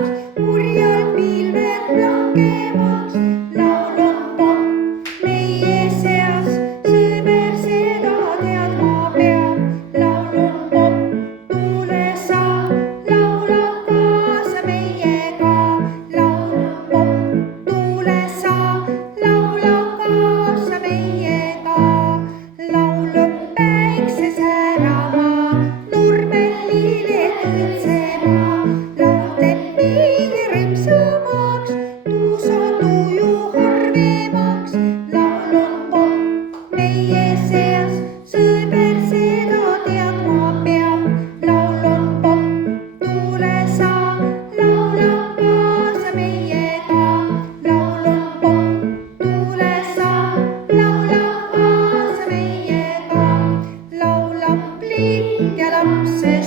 sõõrsamaks, purjal pilved langemaks. Laul on popp meie seas, sõber seda teadma peab. Laul on popp, tule sa, laula kaasa meiega. Laul on popp, tule sa, laula kaasa meiega. Laulab päikse särama, nurmel liiled õitsema. Laul teeb meie rõõmsamaks, tuusa tuju harvemaks. Laul on popp meie seas, sõber seda teadma peab. Laul on popp, tule sa, laula kaasa meiega. Laul on popp, tule sa, laula kaasa meiega. Laulab lind ja lapsed.